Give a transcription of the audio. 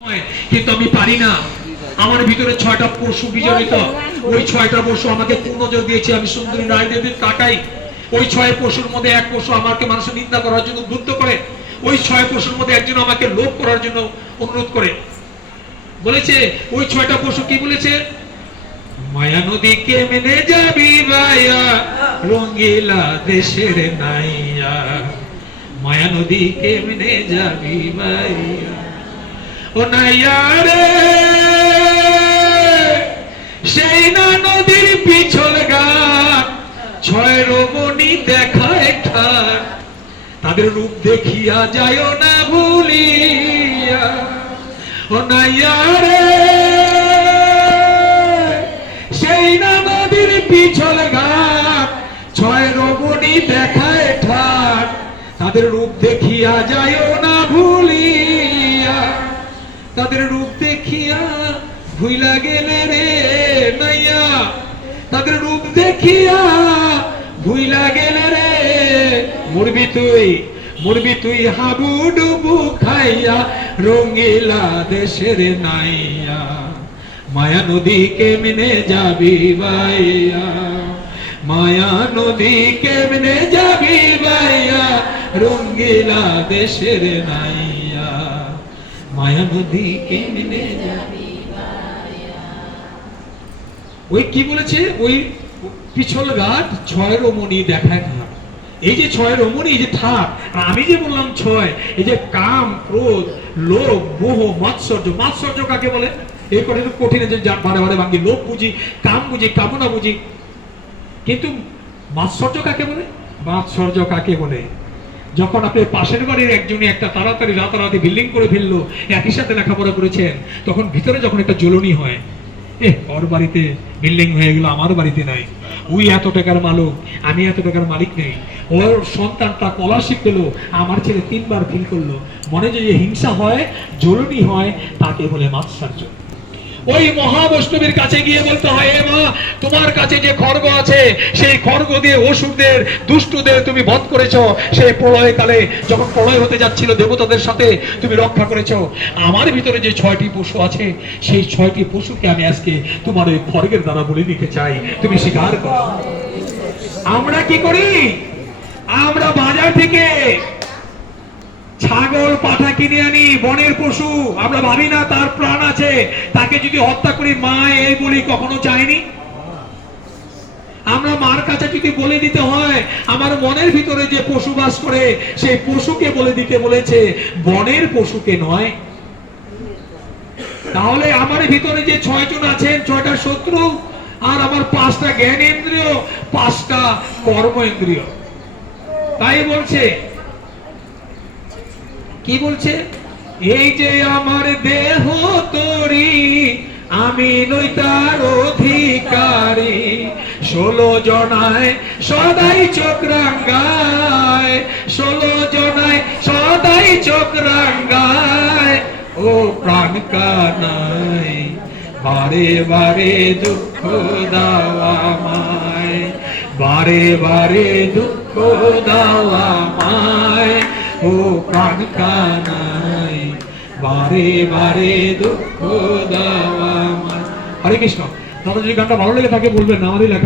কিন্তু আমি পারি না। আমার ভিতরে 6টা পশু বিজড়িত। ওই 6টা পশু আমাকে নজর দিয়েছে। আমি সুন্দরী রায় দেবীর কাটাই। ওই 6 পশুর মধ্যে এক পশু আমাকে মানুষ নিন্দা করার জন্য উদ্বুদ্ধ করে। ওই 6 পশুর মধ্যে একজন আমাকে লোভ করার জন্য অনুরোধ করে। বলেছে ওই 6টা পশু কি বলেছে? মায়া নদীকে মেনে যাবি ভাইয়া, রঙ্গিলা দেশের নাইয়া। মায়া নদীকে মেনে যাবি ভাইয়া, ও নাইয়া রে। সেই না নদীর পিছল ঘাট, 6 রমণী দেখায় ঠাট। তাদের রূপ দেখিয়া যায় না ভুলিয়া, ও নাইয়া রে। সেই না নদীর পিছল ঘাট, 6 রমণী দেখায় ঠাট। তাদের রূপ দেখিয়া যায় না ভুলিয়া, তাদের রূপ দেখিয়া ভুইলা গেলে রে নাইয়া। তাদের রূপ দেখিয়া ভুইলা গেলে রে। মরবি তুই হাবু ডুবু খাইয়া, রঙ্গিলা দেশের নাইয়া। মায়া নদী কেমনে যাবি ভাইয়া, মায়া নদী কেমনে যাবি ভাইয়া, রঙ্গিলা দেশের নাইয়া। মায়া নদী কেমনে যাবি ভাইয়া। ওই কি বলেছে? ওই পিছল ঘাট, 6 রমণী দেখায় ঘাট। এই যে 6 রমণী, এই যে থাক, আমি যে বললাম 6, এই যে কাম, ক্রোধ, লোভ, মোহ, মাৎসর্য। মাৎসর্য কাকে বলে? এই কঠিন কঠিন যে বারে বারে ভাঙি। লোভ বুঝি, কাম বুঝি, কামনা বুঝি, কিন্তু মাৎসর্য কাকে বলে? মাৎসর্য কাকে বলে? যখন আপনি পাশের বাড়ির একজনই একটা তাড়াতাড়ি রাতারাতি বিল্ডিং করে ফেললো, একই সাথে লেখাপড়া করেছেন, তখন ভিতরে যখন একটা জ্বলনি হয়, ওর বাড়িতে বিল্ডিং হয়ে গেল, আমার বাড়িতে নাই। ওই এত টাকার মালিক, আমি এত টাকার মালিক নেই। ওর সন্তানটা স্কলারশিপ পেলো, আমার ছেলে 3বার ফেল করলো। মনে যে হিংসা হয়, জ্বলনি হয়, তাকে বলে মাৎসর্য। ওই মহাবৈষ্ণবের কাছে গিয়ে বলতে হয়, এ মা, তোমার কাছে যে খড়গ আছে, সেই খড়গ দিয়ে অসুরদের, দুষ্টদের তুমি বধ করেছো। সেই প্রলয়কালে যখন প্রলয় হতে যাচ্ছিল, দেবতাদের সাথে তুমি রক্ষা করেছো। আমার ভিতরে যে 6টি পশু আছে, সেই 6টি পশুকে আমি আজকে তোমার ওই খড়গের দ্বারা বলে দিতে চাই, তুমি স্বীকার করো। আমরা কি করি? আমরা বাজার থেকে ছাগল, পাঠা কিনে আনি, বনের পশু। আমরা ভাবি না তার প্রাণ আছে, তাকে যদি হত্যা করি মা, এই বলি কখনো চাইনি। আমরা মার কাছে যদি বলে দিতে হয়, আমার মনের ভিতরে যে পশু বাস করে, সেই পশুকে বলে দিতে বলেছে, বনের পশুকে নয়। তাহলে আমার ভিতরে যে 6 জন আছেন, 6টা শত্রু, আর আমার 5টা জ্ঞানেন্দ্রিয়, 5টা কর্মেন্দ্রিয়। তাই বলছে, কি বলছে? এই যে আমার দেহ তরি, আমি নই তার অধিকারী। 16 জনায় সদাই চোখ রাঙ্গায়, 16 জনায় সদাই চোখ রাঙ্গায়। ও প্রাণ কানাই, বারে বারে দুঃখ দাও আমায়, বারে বারে দুঃখ দাও আমায়। ও প্রাণ কানাই, বারে বারে দুঃখ দাও আমায়। হরে কৃষ্ণ। দাদা, যদি গানটা ভালো লেগে থাকে বলবেন, আমাদের লেখা।